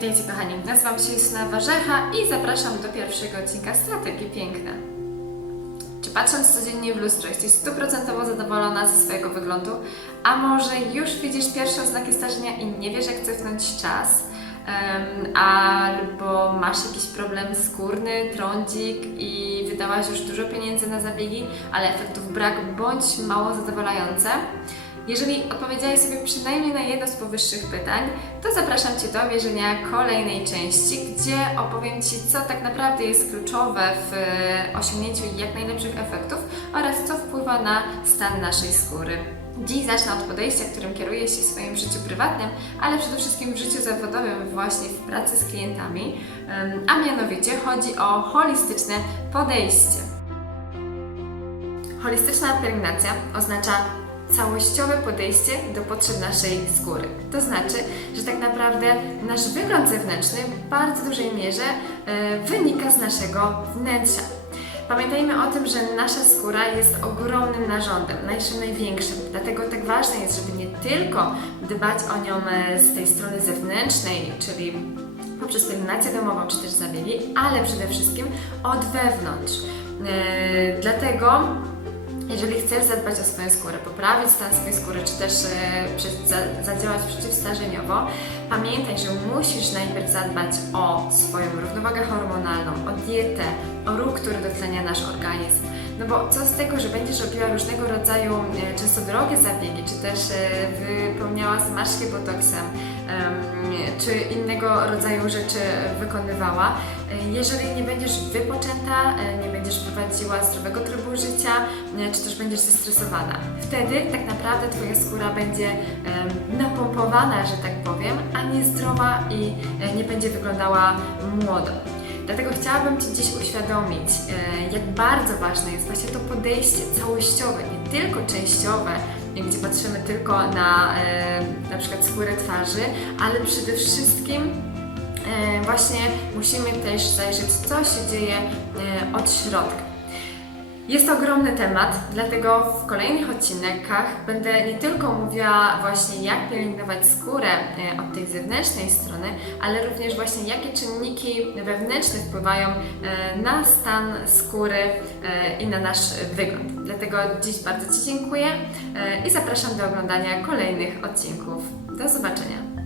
Witajcie kochani, nazywam się Justyna Warzecha i zapraszam do pierwszego odcinka Strategii Piękne. Czy patrząc codziennie w lustro jesteś stuprocentowo zadowolona ze swojego wyglądu, a może już widzisz pierwsze oznaki starzenia i nie wiesz jak cofnąć czas? Em, albo masz jakiś problem skórny, trądzik i wydałaś już dużo pieniędzy na zabiegi, ale efektów brak bądź mało zadowalające? Jeżeli odpowiedziałeś sobie przynajmniej na jedno z powyższych pytań, to zapraszam Cię do obejrzenia kolejnej części, gdzie opowiem Ci, co tak naprawdę jest kluczowe w e, osiągnięciu jak najlepszych efektów oraz co wpływa na stan naszej skóry. Dziś zacznę od podejścia, którym kieruję się w swoim życiu prywatnym, ale przede wszystkim w życiu zawodowym, właśnie w pracy z klientami, a mianowicie chodzi o holistyczne podejście. Holistyczna pielęgnacja oznacza całościowe podejście do potrzeb naszej skóry. To znaczy, że tak naprawdę nasz wygląd zewnętrzny w bardzo dużej mierze e, wynika z naszego wnętrza. Pamiętajmy o tym, że nasza skóra jest ogromnym narządem, naszym największym. Dlatego tak ważne jest, żeby nie tylko dbać o nią e, z tej strony zewnętrznej, czyli poprzez pielęgnację domową czy też zabiegi, ale przede wszystkim od wewnątrz. E, dlatego jeżeli chcesz zadbać o swoją skórę, poprawić stan swojej skóry, czy też e, zadziałać przeciwstarzeniowo, pamiętaj, że musisz najpierw zadbać o swoją równowagę hormonalną, o dietę, o ruch, który dotlenia nasz organizm. No bo co z tego, że będziesz robiła różnego rodzaju e, często drogie zabiegi, czy też e, wypełniała zmarszczki botoksem, em, czy innego rodzaju rzeczy wykonywała, jeżeli nie będziesz wypoczęta, e, nie będziesz prowadziła zdrowego trybu życia, e, czy też będziesz zestresowana. Wtedy tak naprawdę Twoja skóra będzie napompowana, że tak powiem, a nie zdrowa i e, nie będzie wyglądała młodo. Dlatego chciałabym Ci dziś uświadomić, jak bardzo ważne jest właśnie to podejście całościowe, nie tylko częściowe, gdzie patrzymy tylko na e, na przykład skórę twarzy, ale przede wszystkim e, właśnie musimy też zajrzeć, co się dzieje e, od środka. Jest to ogromny temat, dlatego w kolejnych odcinkach będę nie tylko mówiła właśnie jak pielęgnować skórę e, od tej zewnętrznej strony, ale również właśnie jakie czynniki wewnętrzne wpływają e, na stan skóry e, i na nasz wygląd. Dlatego dziś bardzo Ci dziękuję i zapraszam do oglądania kolejnych odcinków. Do zobaczenia.